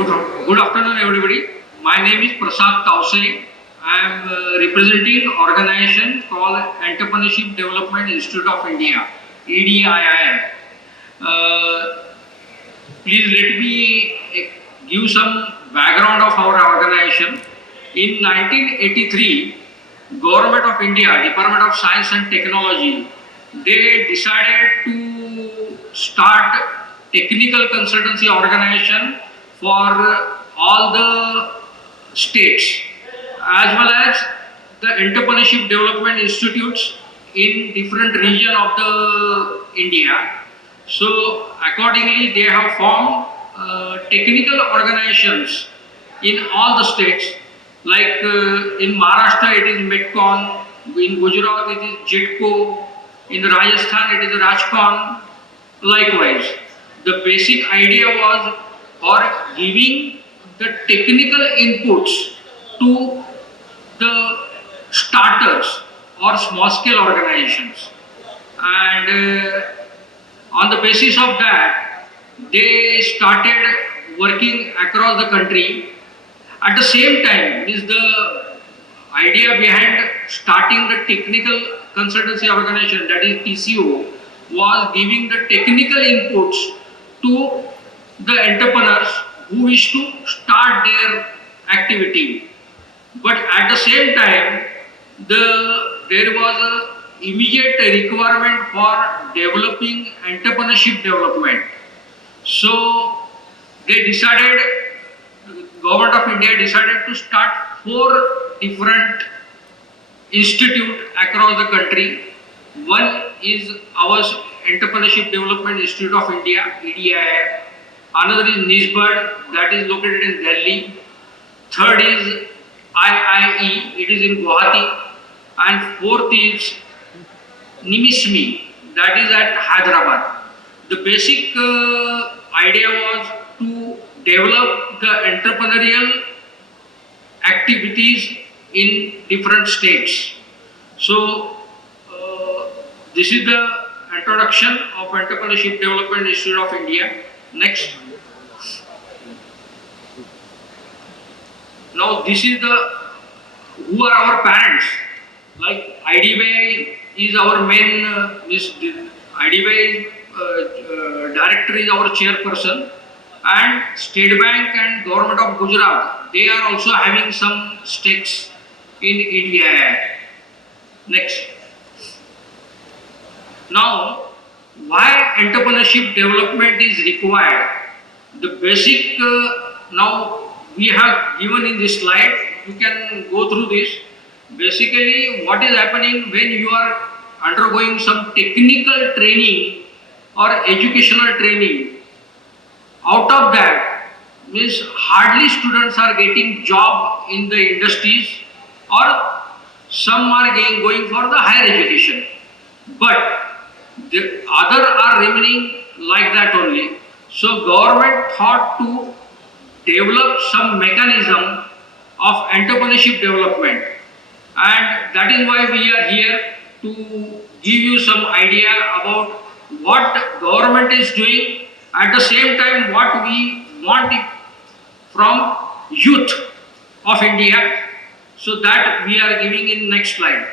Good afternoon, everybody. My name is Prasad Tausay. I am representing organization called Entrepreneurship Development Institute of India, EDII. Please let me give some background of our organization. In 1983, Government of India, Department of Science and Technology, they decided to start technical consultancy organization for all the states as well as the entrepreneurship development institutes in different region of the India. So accordingly they have formed technical organizations in all the states, like in Maharashtra it is Metcon, in Gujarat it is JETCO, in Rajasthan it is Rajcon. Likewise, the basic idea was for giving the technical inputs to the starters or small scale organizations, and on the basis of that they started working across the country. At the same time, is the idea behind starting the technical consultancy organization, that is TCO, was giving the technical inputs to the entrepreneurs who wish to start their activity. But at the same time, there was a immediate requirement for developing entrepreneurship development. So they decided, Government of India decided to start 4 different institutes across the country. One is our Entrepreneurship Development Institute of India, EDII. Another is NISBAD, that is located in Delhi. Third is IIE, it is in Guwahati. And fourth is NIMISMI, that is at Hyderabad. The basic idea was to develop the entrepreneurial activities in different states. So this is the introduction of Entrepreneurship Development Institute of India. Next. Now this is who are our parents. Like IDBI is our main, IDBI director is our chairperson, and State Bank and Government of Gujarat, they are also having some stakes in EDII. Next. Now, why entrepreneurship development is required? The basic, now we have given in this slide, you can go through this. Basically, what is happening when you are undergoing some technical training or educational training, out of that means hardly students are getting job in the industries, or some are going for the higher education, but the other are remaining like that only. So government thought to develop some mechanism of entrepreneurship development, and that is why we are here to give you some idea about what government is doing, at the same time what we want from youth of India. So that we are giving in next slide.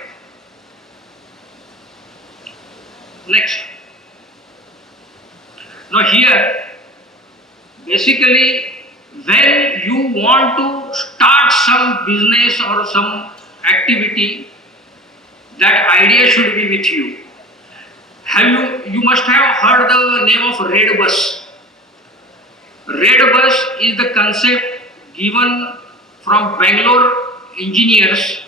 Next. Now here, basically, when you want to start some business or some activity, that idea should be with you. You must have heard the name of Red Bus. Red Bus is the concept given from Bangalore engineers.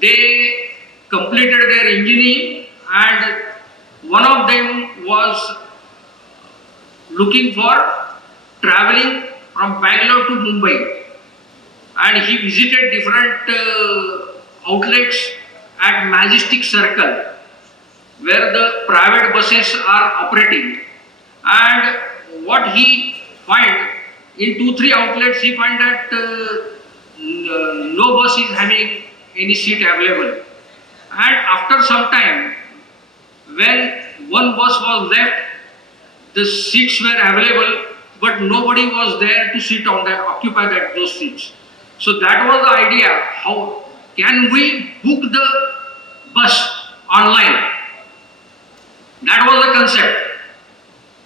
They completed their engineering, and one of them was looking for traveling from Bangalore to Mumbai, and he visited different outlets at Majestic Circle where the private buses are operating, and what he find in 2-3 outlets, he find that no bus is having any seat available, and after some time when one bus was left, the seats were available, but nobody was there to sit on that, occupy those seats. So that was the idea. How can we book the bus online? That was the concept.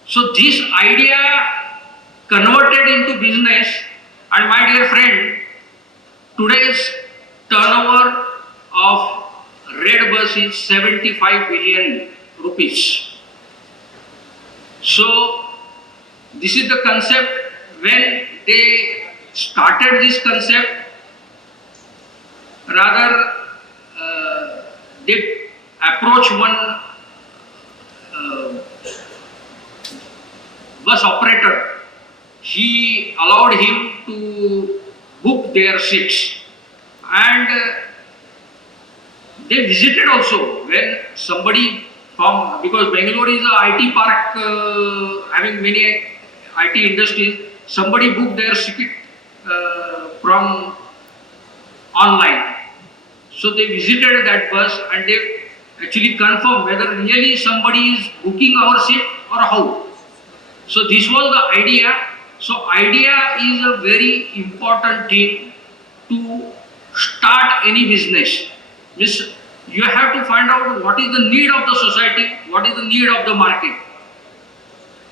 So this idea converted into business, and my dear friend, today's turnover of Red Bus is 75 billion rupees. So this is the concept. When they started this concept, rather they approached one bus operator. He allowed him to book their seats, and they visited also. When somebody from, because Bangalore is a IT park having many IT industries, somebody booked their ticket from online. So they visited that bus and they actually confirmed whether really somebody is booking our seat or how. So this was the idea. So idea is a very important thing to start any business. Means you have to find out what is the need of the society, what is the need of the market.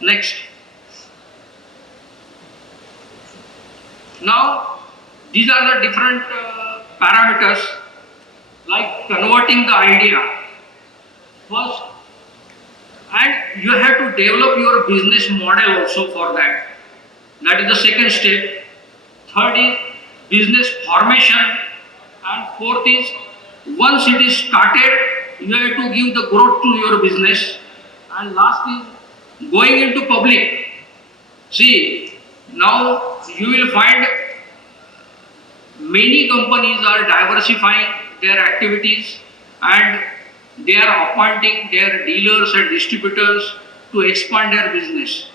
Next. Now these are the different parameters, like converting the idea. First, and you have to develop your business model also for that. That is the second step. Third is business formation, and fourth is once it is started, you have to give the growth to your business, and last is going into public. See, now you will find many companies are diversifying their activities and they are appointing their dealers and distributors to expand their business.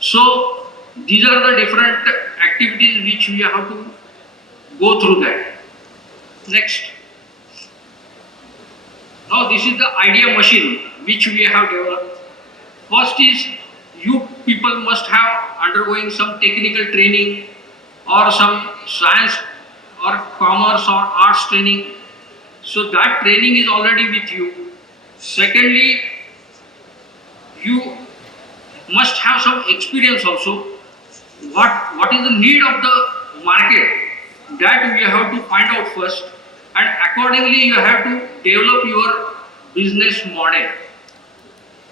So these are the different activities which we have to go through that. Next. Now this is the idea machine which we have developed. First is, you people must have undergoing some technical training or some science or commerce or arts training. So that training is already with you. Secondly, you must have some experience also. What is the need of the market? That we have to find out first, and accordingly you have to develop your business model.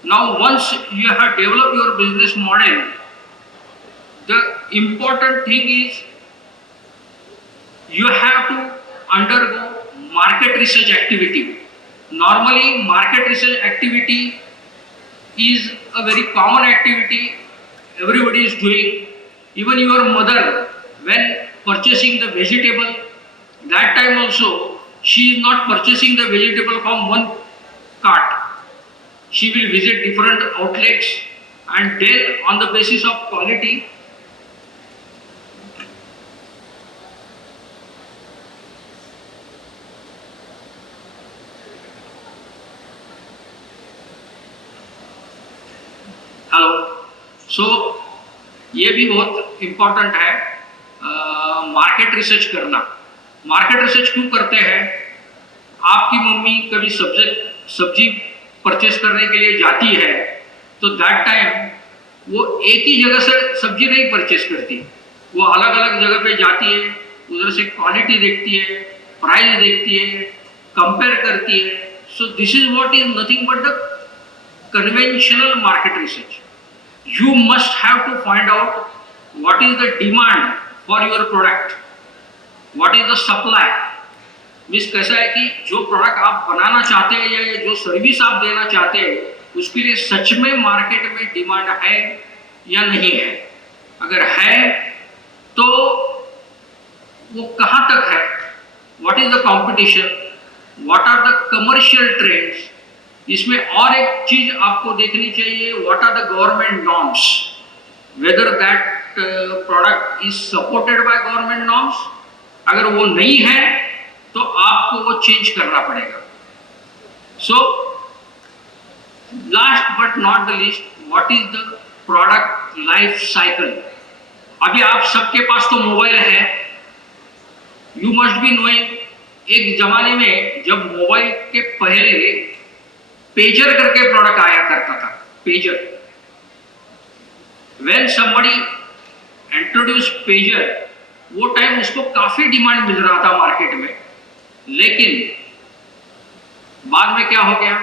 Now once you have developed your business model, the important thing is you have to undergo market research activity. Normally market research activity is a very common activity everybody is doing. Even your mother, when purchasing the vegetable, that time also she is not purchasing the vegetable from one cart. She will visit different outlets and then on the basis of quality, hello, so ये भी बहुत important है market research करना. Market research क्यों करते हैं? आपकी mummy कभी सब्जी परचेस करने के लिए जाती है तो दैट टाइम वो एक ही जगह से सब्जी नहीं परचेस करती, वो अलग अलग जगह पे जाती है, उधर से क्वालिटी देखती है, प्राइस देखती है, कंपेयर करती है. So this is what is nothing but the conventional market research. You must have to find out what is the demand for your product, what is the supply. Means कैसा है कि जो product आप बनाना चाहते हैं या जो सर्विस आप देना चाहते हैं उसके लिए सच में मार्केट में डिमांड है या नहीं है. अगर है तो वो कहाँ तक है, what is the competition, what are the commercial trends. इसमें और एक चीज आपको देखनी चाहिए, what are the government norms, whether that product is supported by government norms. अगर वो नहीं है तो आपको वो चेंज करना पड़ेगा. So last but not the least, what is the product life cycle. अभी आप सबके पास तो मोबाइल है, यू मस्ट बी नोइंग, एक जमाने में जब मोबाइल के पहले पेजर करके प्रोडक्ट आया करता था, pager. When somebody introduce pager, वो टाइम उसको काफी डिमांड मिल रहा था मार्केट में, लेकिन बाद में क्या हो गया,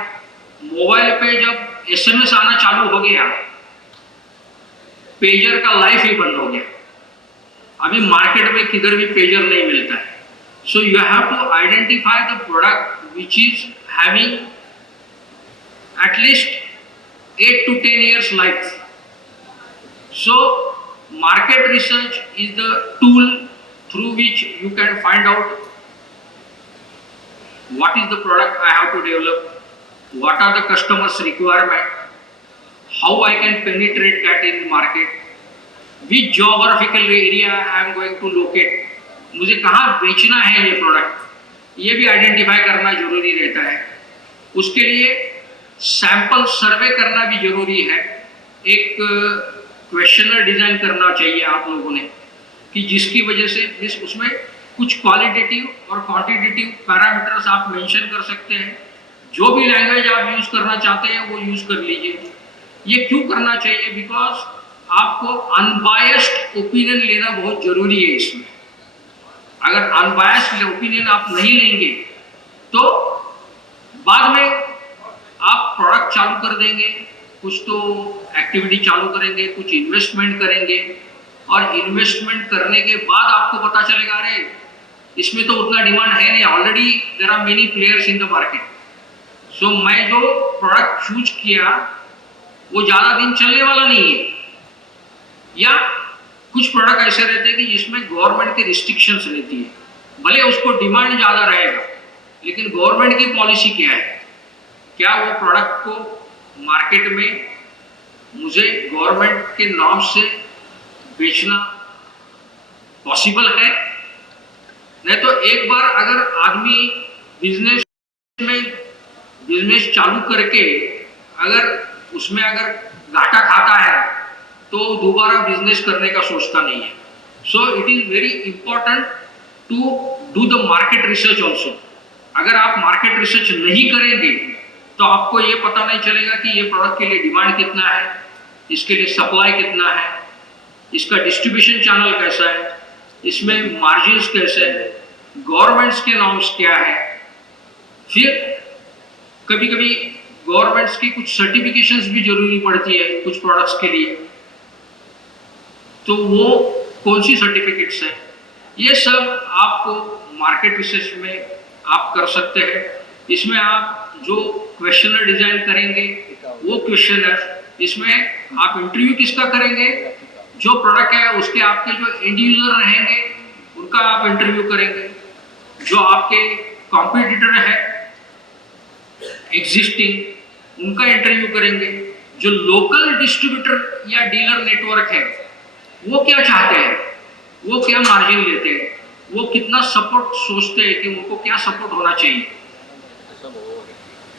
मोबाइल पे जब एसएमएस आना चालू हो गया, पेजर का लाइफ ही बंद हो गया। अभी मार्केट में किधर भी पेजर नहीं मिलता है। So you have to identify the product which is having at least 8 to 10 years life. So market research is the tool through which you can find out what is the product I have to develop, what are the customers' requirement, how I can penetrate that in the market, which geographical area I am going to locate, मुझे कहाँ बेचना है ये product, ये भी identify करना जरूरी रहता है। उसके लिए सैंपल सर्वे करना भी जरूरी है। एक क्वेश्चनर डिजाइन करना चाहिए आप लोगों ने, कि जिसकी वजह से उसमें कुछ क्वालिटेटिव और क्वांटिटेटिव पैरामीटर्स आप मेंशन कर सकते हैं। जो भी लैंग्वेज आप यूज करना चाहते हैं वो यूज कर लीजिए। ये क्यों करना चाहिए? बिकॉज आपको अनबायस्ड ओपिनियन लेना बहुत जरूरी है इसमें। अगर अनबायस्ड ओपिनियन आप नहीं लेंगे तो बाद में आप प्रोडक्ट चालू कर देंगे, कुछ तो एक्टिविटी चालू करेंगे, कुछ इन्वेस्टमेंट करेंगे, और इन्वेस्टमेंट करने के बाद आपको पता चलेगा अरे इसमें तो उतना डिमांड है नहीं, already there are many players in the market. So मैं जो प्रोडक्ट चूज किया वो ज़्यादा दिन चलने वाला नहीं है, या कुछ प्रोडक्ट ऐसे रहते हैं कि जिसमें गवर्नमेंट की रिस्ट्रिक्शंस रहती है, भले उसको डिमांड ज़्यादा रहेगा लेकिन गवर्नमेंट की पॉलिसी क्या है, क्या वो प्रोडक्ट को मार्केट में मुझे गवर्नमेंट के नॉर्म से बेचना पॉसिबल है? नहीं तो एक बार अगर आदमी बिजनेस चालू करके अगर उसमें अगर घाटा खाता है तो दोबारा बिजनेस करने का सोचता नहीं है। So it is very important to do the market research also. अगर आप मार्केट रिसर्च नहीं करेंगे तो आपको ये पता नहीं चलेगा कि ये प्रोडक्ट के लिए डिमांड कितना है, इसके लिए सप्लाई कितना है, इसका डिस्ट्रीब्यूशन चैनल कैसा है, इसमें मार्जिन्स कैसे हैं, गवर्नमेंट्स के नॉर्म्स क्या है। फिर कभी कभी गवर्नमेंट्स की कुछ सर्टिफिकेशंस भी जरूरी पड़ती है कुछ प्रोडक्ट्स के लिए, तो वो कौन सी सर्टिफिकेट्स हैं, ये सब आपको मार्केट रिसर्च में आप कर सकते हैं। इसमें आप जो क्वेश्चनर डिजाइन करेंगे वो क्वेश्चनर, इसमें आप इंटरव्यू किसका करेंगे, जो प्रोडक्ट है उसके आपके जो एंड यूजर रहेंगे उनका आप इंटरव्यू करेंगे, जो आपके कॉम्पिटिटर है एग्जिस्टिंग उनका इंटरव्यू करेंगे, जो लोकल डिस्ट्रीब्यूटर या डीलर नेटवर्क है वो क्या चाहते हैं, वो क्या मार्जिन लेते हैं, वो कितना सपोर्ट सोचते हैं कि उनको क्या सपोर्ट होना चाहिए।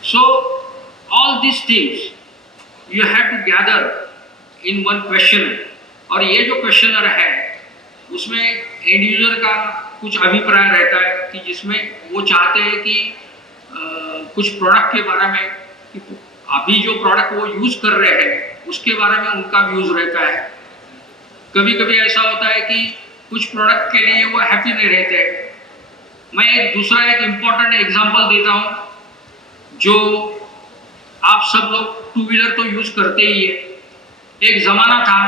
So all this things you have to gather in one questionnaire, और ये जो क्वेश्चनर है उसमें एंड यूजर का कुछ अभिप्राय रहता है कि जिसमें वो चाहते हैं कि कुछ प्रोडक्ट के बारे में, कि अभी जो प्रोडक्ट वो यूज कर रहे हैं उसके बारे में उनका व्यूज रहता है। कभी कभी ऐसा होता है कि कुछ प्रोडक्ट के लिए वो हैप्पी नहीं रहते हैं। मैं एक दूसरा एक इम्पॉर्टेंट एग्जांपल देता हूँ, जो आप सब लोग टू व्हीलर तो यूज करते ही है। एक जमाना था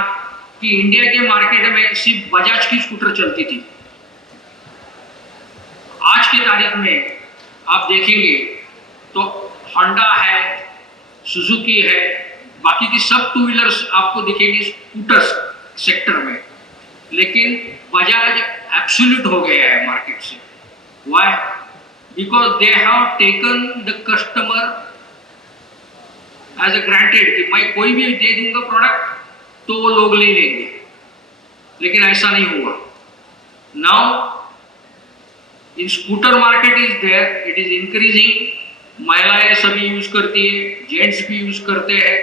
कि इंडिया के मार्केट में सिर्फ बजाज की स्कूटर चलती थी। आज के तारीख में आप देखेंगे तो होंडा है, सुजुकी है, बाकी की सब टू व्हीलर्स आपको दिखेगी स्कूटर्स सेक्टर में, लेकिन बजाज एब्सोल्यूट हो गया है मार्केट से। Why? Because they have taken the customer as a granted कि मैं कोई भी दे दूंगा प्रोडक्ट तो वो लोग ले लेंगे, लेकिन ऐसा नहीं हुआ। Now in scooter market is there, it is increasing. महिलाएं सभी यूज करती है, जेंट्स भी यूज करते हैं।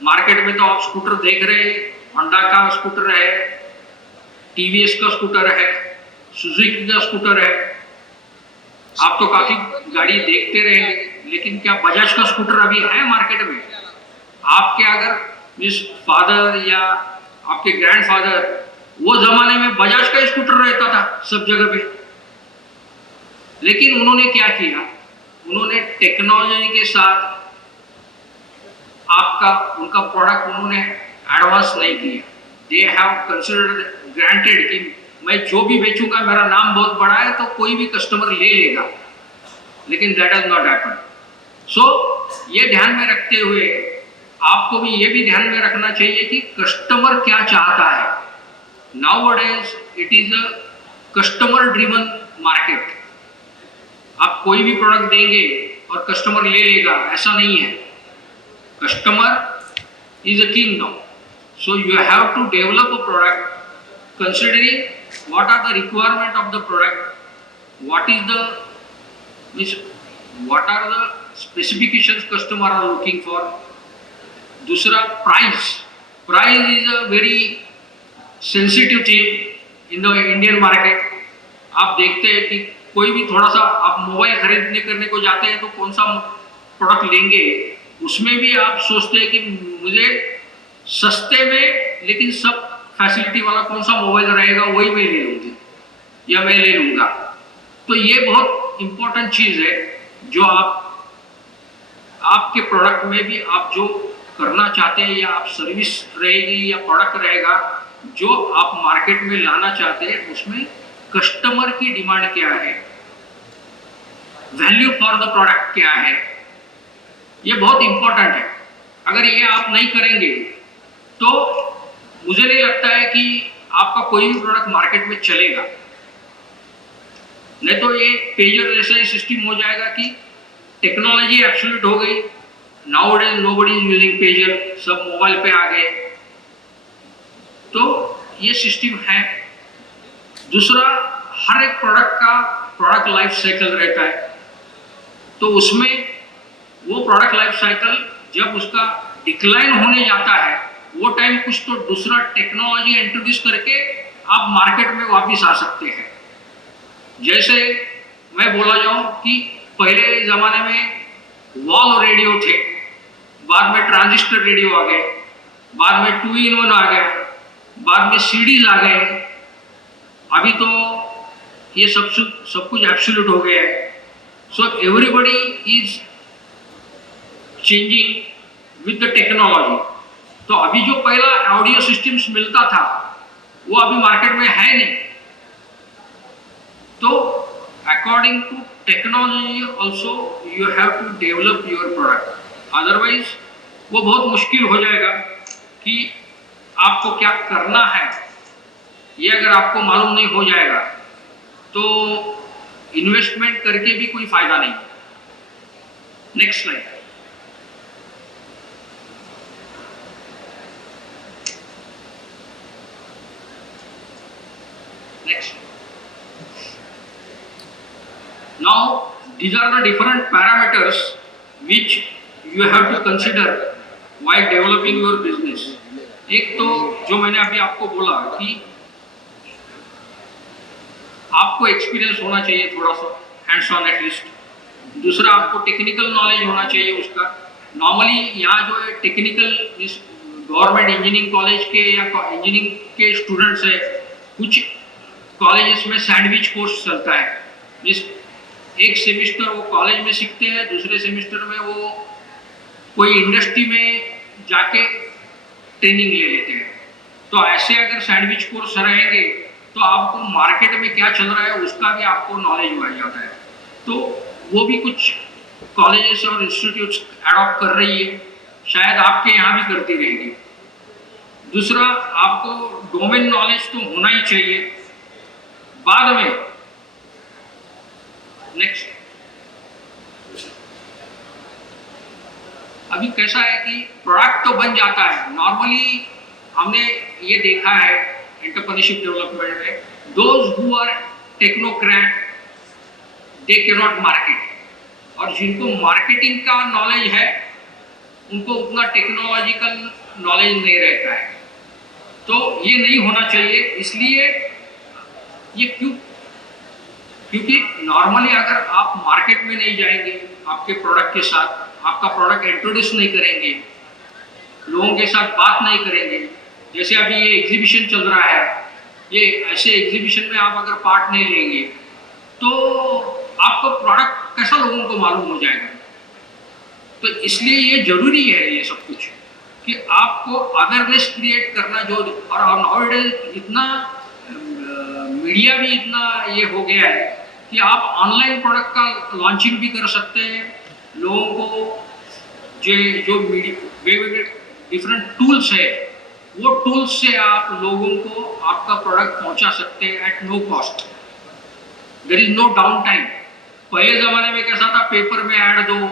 मार्केट में तो आप स्कूटर देख रहे हैं, होंडा का स्कूटर है, टीवीएस का स्कूटर है, सुजुकी का स्कूटर है, आप तो काफी गाड़ी देखते रहेंगे, लेकिन क्या बजाज का स्कूटर अभी है मार्केट में? आपके अगर मिस फादर या आपके ग्रैंडफादर, वो जमाने में बजाज का स्कूटर रहता था सब जगह पे, लेकिन उन्होंने क्या किया, उन्होंने टेक्नोलॉजी के साथ उनका प्रोडक्ट उन्होंने एडवांस नहीं किया। दे हैव कंसिडर्ड ग्रांटेड कि मैं जो भी बेचूंगा मेरा नाम बहुत बड़ा है तो कोई भी कस्टमर ले लेगा, लेकिन दैट हैज नॉट हैपन। सो ये ध्यान में रखते हुए आपको भी ये भी ध्यान में रखना चाहिए कि कस्टमर क्या चाहता है। Nowadays it is a customer driven market. आप कोई भी प्रोडक्ट देंगे और कस्टमर ले लेगा, ऐसा नहीं है। Customer is a king now, so you have to develop a product considering what are the requirement of the product, what are the specifications customer are looking for. दूसरा price is a very sensitive thing in the Indian market. आप देखते हैं कि कोई भी थोड़ा सा आप मोबाइल खरीदने करने को जाते हैं तो कौन सा प्रोडक्ट लेंगे, उसमें भी आप सोचते हैं कि मुझे सस्ते में लेकिन सब फैसिलिटी वाला कौन सा मोबाइल रहेगा वही मैं ले लूँगी या मैं ले लूँगा। तो ये बहुत इम्पोर्टेंट चीज़ है जो आपके प्रोडक्ट में भी आप जो करना चाहते हैं, या आप सर्विस रहेगी या प्रोडक्ट रहेगा जो आप मार्केट में लाना चाहते हैं, उसमें कस्टमर की डिमांड क्या है, वैल्यू फॉर द प्रोडक्ट क्या है, ये बहुत इंपॉर्टेंट है। अगर ये आप नहीं करेंगे तो मुझे नहीं लगता है कि आपका कोई भी प्रोडक्ट मार्केट में चलेगा। नहीं तो ये पेजर जैसा ही सिस्टम हो जाएगा कि टेक्नोलॉजी एब्सोल्यूट हो गई, nowadays nobody is using pager, सब मोबाइल पे आ गए, तो ये सिस्टम है। दूसरा, हर एक प्रोडक्ट का प्रोडक्ट लाइफ साइकिल रहता है, तो उसमें वो प्रोडक्ट लाइफ साइकिल जब उसका डिक्लाइन होने जाता है, वो टाइम कुछ तो दूसरा टेक्नोलॉजी इंट्रोड्यूस करके आप मार्केट में वापस आ सकते हैं। जैसे मैं बोला जाऊं कि पहले ज़माने में वॉल रेडियो थे, बाद में ट्रांजिस्टर रेडियो आ गए, बाद में 2-in-1 आ गया, बाद में सीडीज आ गए, अभी तो ये सब कुछ एब्सोल्यूट हो गया है। So everybody is changing with the technology. तो अभी जो पहला ऑडियो सिस्टम्स मिलता था वो अभी मार्केट में है नहीं। तो according to technology also you have to develop your product, otherwise वो बहुत मुश्किल हो जाएगा कि आपको क्या करना है। ये अगर आपको मालूम नहीं हो जाएगा तो इन्वेस्टमेंट करके भी कोई फायदा नहीं। Next slide. Next. Now, these are the different parameters which you have to consider while developing your business. एक तो जो मैंने अभी आपको बोला कि आपको एक्सपीरियंस होना चाहिए थोड़ा सा, हैंड्स ऑन एटलीस्ट। दूसरा, आपको टेक्निकल नॉलेज होना चाहिए उसका। नॉर्मली यहाँ जो है टेक्निकल गवर्नमेंट इंजीनियरिंग कॉलेज के या इंजीनियरिंग के स्टूडेंट्स है, कुछ कॉलेजेस में सैंडविच कोर्स चलता है। मीन्स एक सेमिस्टर वो कॉलेज में सीखते हैं, दूसरे सेमिस्टर में वो कोई इंडस्ट्री में जाके ट्रेनिंग ले लेते हैं। तो ऐसे अगर सैंडविच कोर्स रहेंगे तो आपको मार्केट में क्या चल रहा है उसका भी आपको नॉलेज हो जाता है। तो वो भी कुछ कॉलेजेस और इंस्टीट्यूट्स एडॉप्ट कर रही है, शायद आपके यहाँ भी करती रहेगी। दूसरा, आपको डोमेन नॉलेज तो होना ही चाहिए। बाद में नेक्स्ट, अभी कैसा है कि प्रोडक्ट तो बन जाता है। नॉर्मली हमने ये देखा है एंटरप्रेन्योरशिप डेवलपमेंट में, those who are technocrat they can not market, और जिनको मार्केटिंग का नॉलेज है उनको उतना टेक्नोलॉजिकल नॉलेज नहीं रहता है। तो ये नहीं होना चाहिए। इसलिए ये क्योंकि नॉर्मली अगर आप मार्केट में नहीं जाएंगे आपके प्रोडक्ट के साथ, आपका प्रोडक्ट इंट्रोड्यूस नहीं करेंगे, लोगों के साथ बात नहीं करेंगे, जैसे अभी ये एग्जीबिशन चल रहा है, ये ऐसे एग्जीबिशन में आप अगर पार्ट नहीं लेंगे तो आपका प्रोडक्ट कैसा लोगों को मालूम हो जाएगा। तो इसलिए ये जरूरी है ये सब कुछ कि आपको अवेयरनेस क्रिएट करना जो, और नाउअडेज इतना मीडिया भी इतना ये हो गया है कि आप ऑनलाइन प्रोडक्ट का लॉन्चिंग भी कर सकते हैं। लोगों को जो मीडिया डिफरेंट टूल्स है, वो टूल्स से आप लोगों को आपका प्रोडक्ट पहुंचा सकते हैं at no cost. There is no down time. पहले जमाने में कैसा था, पेपर में ऐड दो,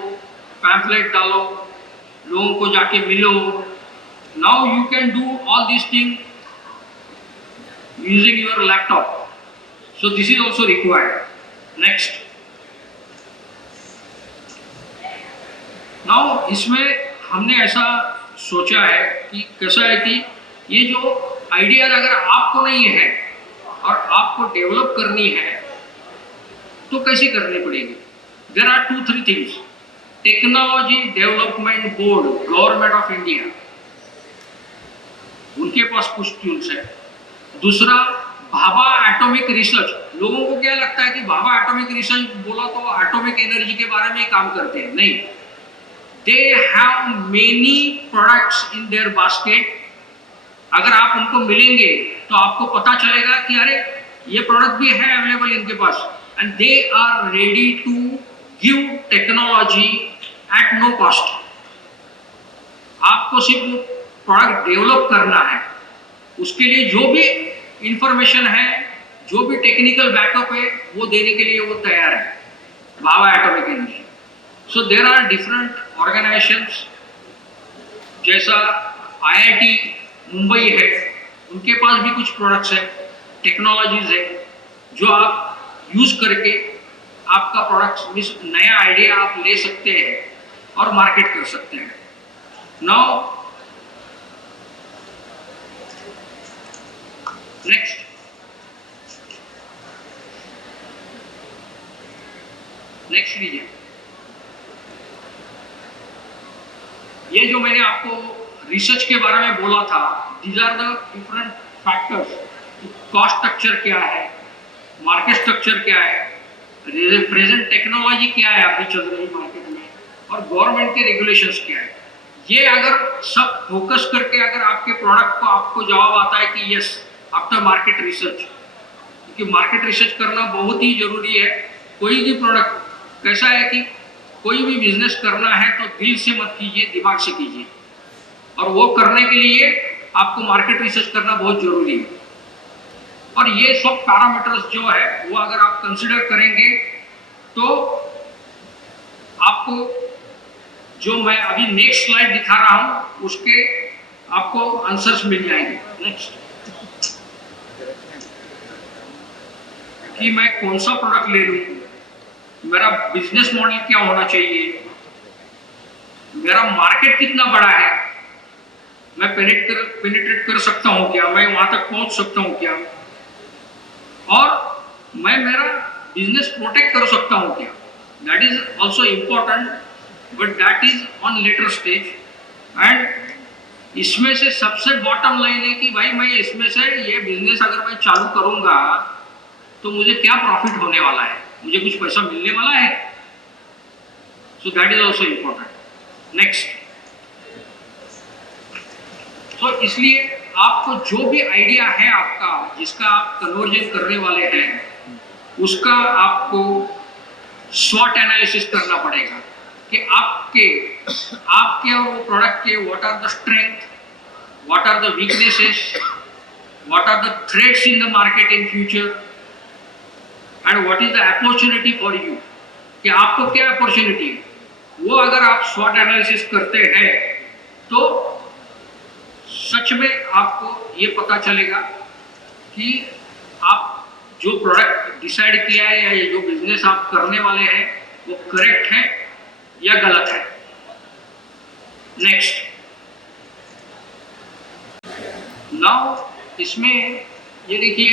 पैम्फलेट डालो, लोगों को जाके मिलो। Now you can do all this thing using your laptop, so this is also required. Next, now इसमें हमने ऐसा सोचा है कि कैसा है कि ये जो आइडियाज अगर आपको नहीं है और आपको डेवलप करनी है तो कैसे करनी पड़ेगी। There are 2-3 things. Technology development board, government of India, उनके पास कुछ टूल्स है। दूसरा, भाभा एटॉमिक रिसर्च। लोगों को क्या लगता है कि भाभा एटॉमिक रिसर्च बोला तो एटॉमिक एनर्जी के बारे में ही काम करते हैं, नहीं। They have many products in their basket. अगर आप उनको मिलेंगे तो आपको पता चलेगा कि अरे ये प्रोडक्ट भी है अवेलेबल इनके पास, and they are ready to give technology at no cost. आपको सिर्फ प्रोडक्ट डेवलप करना है, उसके लिए जो भी इंफॉर्मेशन है, जो भी टेक्निकल बैकअप है, वो देने के लिए वो तैयार है, Bhabha atomic energy. So there are different organisations, जैसा IIT मुंबई है, उनके पास भी कुछ प्रोडक्ट्स है, टेक्नोलॉजीज है, जो आप यूज करके आपका प्रोडक्ट, नया आइडिया आप ले सकते हैं और मार्केट कर सकते हैं। नाउ नेक्स्ट लीजिए। ये जो मैंने आपको रिसर्च के बारे में बोला था, these are the different factors. Cost structure क्या है, मार्केट स्ट्रक्चर क्या है, प्रेजेंट टेक्नोलॉजी क्या है अभी चल रही मार्केट में, और गवर्नमेंट के रेगुलेशंस क्या है। ये अगर सब फोकस करके अगर आपके प्रोडक्ट को आपको जवाब आता है कि यस, आफ्टर मार्केट रिसर्च, क्योंकि मार्केट रिसर्च करना बहुत ही जरूरी है। कोई भी प्रोडक्ट, कैसा है कि कोई भी बिजनेस करना है तो दिल से मत कीजिए, दिमाग से कीजिए, और वो करने के लिए आपको मार्केट रिसर्च करना बहुत जरूरी है। और ये सब पैरामीटर्स जो है वो अगर आप कंसिडर करेंगे तो आपको, जो मैं अभी नेक्स्ट स्लाइड दिखा रहा हूं, उसके आपको आंसर्स मिल जाएंगे। नेक्स्ट, कि मैं कौन सा प्रोडक्ट ले लूं, मेरा बिजनेस मॉडल क्या होना चाहिए, मेरा मार्केट कितना बड़ा है, मैं पेनिट्रेट कर सकता हूं क्या, मैं वहां तक पहुंच सकता हूं क्या, और मैं मेरा बिजनेस प्रोटेक्ट कर सकता हूं क्या। That is also important, but that is on later stage. And इसमें से सबसे बॉटम लाइन है कि भाई मैं इसमें से ये बिजनेस अगर मैं चालू करूंगा तो मुझे क्या प्रॉफिट होने वाला है, मुझे कुछ पैसा मिलने वाला है। So that is also important. Next, तो इसलिए आपको जो भी आइडिया है आपका, जिसका आप कन्वर्जन करने वाले हैं, उसका आपको स्वॉट एनालिसिस करना पड़ेगा कि आपके और वो प्रोडक्ट के what are the strength, what are the weaknesses, what are the threats in the market in future, and what is the opportunity for you, कि आपको क्या अपॉर्चुनिटी है। वो अगर आप स्वॉट एनालिसिस करते हैं तो सच में आपको ये पता चलेगा कि आप जो प्रोडक्ट डिसाइड किया है या जो बिजनेस आप करने वाले हैं वो करेक्ट है या गलत है। नेक्स्ट, नाउ इसमें ये देखिए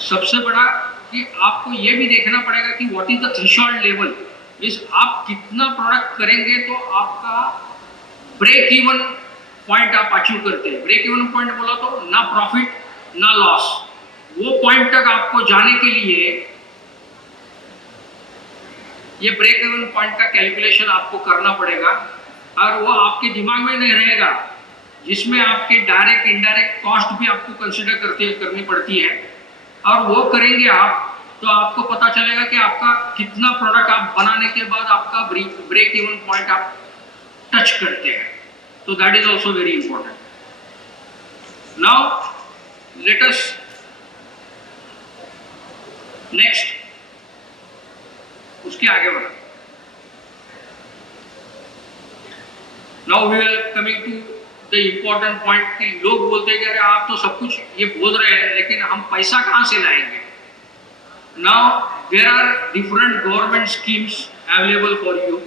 सबसे बड़ा कि आपको ये भी देखना पड़ेगा कि what is the threshold level, means आप कितना प्रोडक्ट करेंगे तो आपका ब्रेक इवन पॉइंट आप अचीव करते हैं। ब्रेक इवन पॉइंट बोला तो ना प्रॉफिट ना लॉस, वो पॉइंट तक आपको जाने के लिए ये ब्रेक इवन पॉइंट का कैलकुलेशन आपको करना पड़ेगा, और वो आपके दिमाग में नहीं रहेगा, जिसमें आपके डायरेक्ट इनडायरेक्ट कॉस्ट भी आपको कंसिडर करनी पड़ती है। और वो करेंगे आप तो आपको पता चलेगा कि आपका कितना प्रोडक्ट आप बनाने के बाद आपका ब्रेक इवन पॉइंट आप टच करते हैं। तो that is also very important. Now let us next उसके आगे बढ़ा। Now we are coming to the important point कि लोग बोलते हैं कि अरे आप तो सब कुछ ये बोल रहे हैं लेकिन हम पैसा कहाँ से लाएंगे। Now there are different government schemes available for you,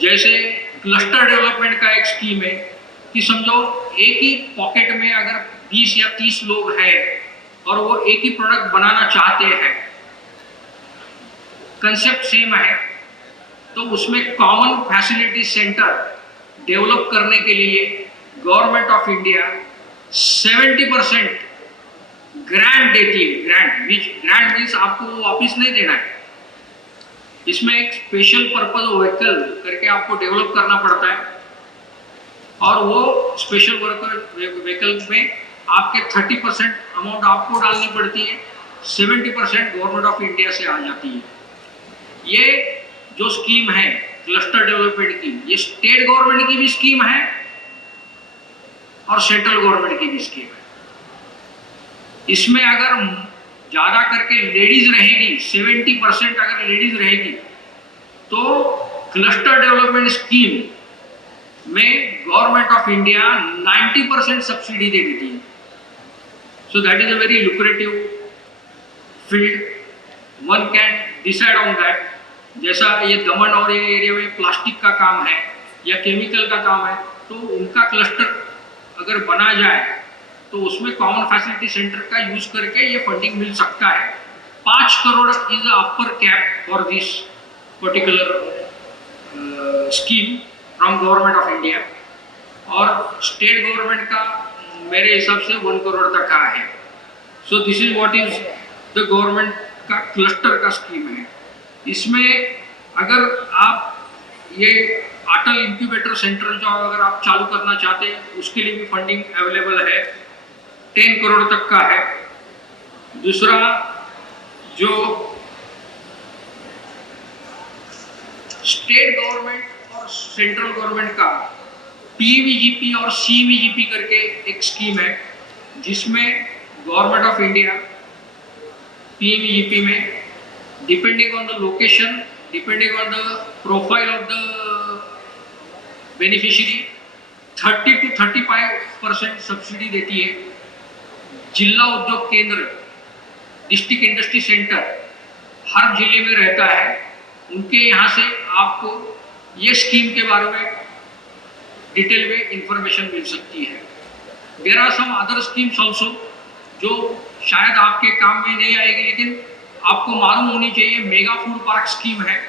जैसे क्लस्टर डेवलपमेंट का एक स्कीम है कि समझो एक ही पॉकेट में अगर 20 या 30 लोग हैं और वो एक ही प्रोडक्ट बनाना चाहते हैं, कंसेप्ट सेम है, तो उसमें कॉमन फैसिलिटी सेंटर डेवलप करने के लिए गवर्नमेंट ऑफ इंडिया 70% ग्रांट देती है। ग्रांट मीन्स आपको वापिस नहीं देना है, इसमें एक स्पेशल पर्पज व्हीकल करके आपको डेवलप करना पड़ता है, और वो स्पेशल व्हीकल में आपके 30% अमाउंट आपको डालनी पड़ती है, 70% गवर्नमेंट ऑफ इंडिया से आ जाती है। ये जो स्कीम है क्लस्टर डेवलपमेंट की, ये स्टेट गवर्नमेंट की भी स्कीम है और सेंट्रल गवर्नमेंट की भी स्कीम है। इसमें अगर ज्यादा करके लेडीज रहेगी, 70% अगर लेडीज रहेगी, तो क्लस्टर डेवलपमेंट स्कीम में गवर्नमेंट ऑफ इंडिया 90% सब्सिडी दे देती है। So that is a very lucrative field, one can decide on that. जैसा ये दमन और ये एरिया में प्लास्टिक का काम है या केमिकल का काम है, तो उनका क्लस्टर अगर बना जाए तो उसमें कॉमन फैसिलिटी सेंटर का यूज करके ये फंडिंग मिल सकता है। 5 crore is upper cap for this particular scheme from government of India, और स्टेट गवर्नमेंट का मेरे हिसाब से 1 करोड़ तक का है। So this is what is the government का क्लस्टर का स्कीम है। इसमें अगर आप ये अटल इंक्यूबेटर सेंटर जो अगर आप चालू करना चाहते हैं, उसके लिए भी फंडिंग अवेलेबल है, 10 करोड़ तक का है। दूसरा जो स्टेट गवर्नमेंट और सेंट्रल गवर्नमेंट का पीवीजीपी और सीवीजीपी करके एक स्कीम है, जिसमें गवर्नमेंट ऑफ इंडिया पीवीजीपी में depending on the location, depending on the profile of the beneficiary 30 to 35% subsidy देती है। जिला उद्योग केंद्र, डिस्ट्रिक्ट इंडस्ट्री सेंटर हर जिले में रहता है, उनके यहाँ से आपको ये स्कीम के बारे में डिटेल में इंफॉर्मेशन मिल सकती है। There are some other schemes also जो शायद आपके काम में नहीं आएगी, लेकिन आपको मालूम होनी चाहिए। मेगा फूड पार्क स्कीम है,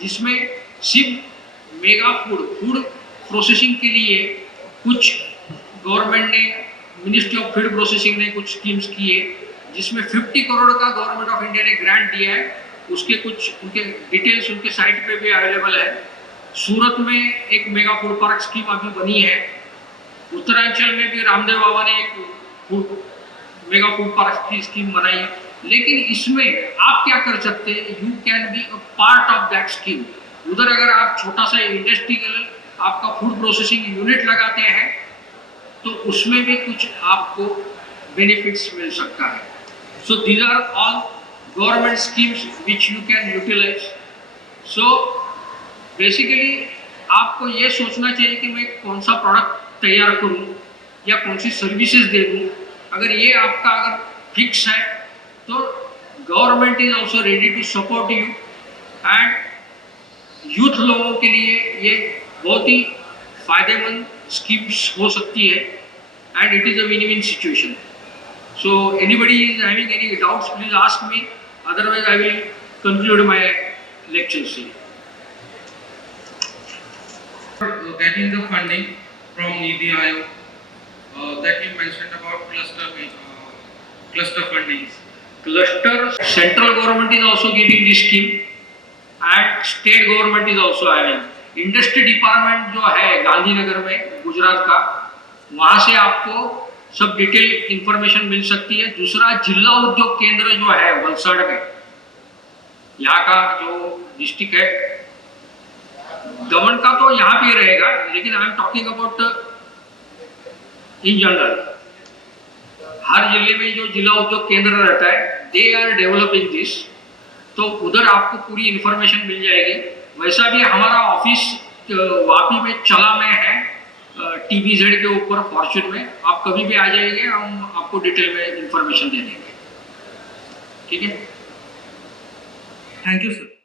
जिसमें सिर्फ मेगा फूड प्रोसेसिंग के लिए कुछ गवर्नमेंट ने, मिनिस्ट्री ऑफ फूड प्रोसेसिंग ने कुछ स्कीम्स की है, जिसमें 50 करोड़ का गवर्नमेंट ऑफ इंडिया ने ग्रांट दिया है। उसके कुछ उनके डिटेल्स उनके साइट पे भी अवेलेबल है। सूरत में एक मेगा फूड पार्क स्कीम अभी बनी है, उत्तरांचल में भी रामदेव बाबा ने एक मेगा फूड पार्क की स्कीम बनाई है। लेकिन इसमें आप क्या कर सकते हैं, you can be a part of that scheme. उधर अगर आप छोटा सा इंडस्ट्रियल आपका फूड प्रोसेसिंग यूनिट लगाते हैं, तो उसमें भी कुछ आपको बेनिफिट्स मिल सकता है। So these are all government schemes which you can utilise. So basically आपको ये सोचना चाहिए कि मैं कौन सा प्रोडक्ट तैयार करूं या कौन सी सर्विसेज दे दूं। अगर ये आपका अगर फिक्स है, तो government is also ready to support you. And youth लोगों के लिए ये बहुत ही फायदेमंद स्कीम्स हो सकती है and it is a win win situation. So anybody is having any doubts, please ask me. Otherwise, I will conclude my lectures here. Getting the funding from NITI Aayog that you mentioned about cluster fundings. Cluster, central government is also giving this scheme and state government is also having. Industry department जो है गांधीनगर में गुजरात का, वहाँ से आपको सब detail information मिल सकती है. दूसरा, जिला उद्योग केंद्र जो है वलसाड़ में, यहाँ का जो डिस्ट्रिक्ट है दमन का, तो यहाँ पे रहेगा, लेकिन I am talking about in general. हर जिले में जो जिला उद्योग केंद्र रहता है, दे आर डेवलपिंग दिस, तो उधर आपको पूरी इंफॉर्मेशन मिल जाएगी. वैसा भी हमारा ऑफिस वापी में चला में है, TBZ के ऊपर फॉर्चून में. आप कभी भी आ जाइए, हम आपको डिटेल में इंफॉर्मेशन दे देंगे. ठीक है. Thank you sir.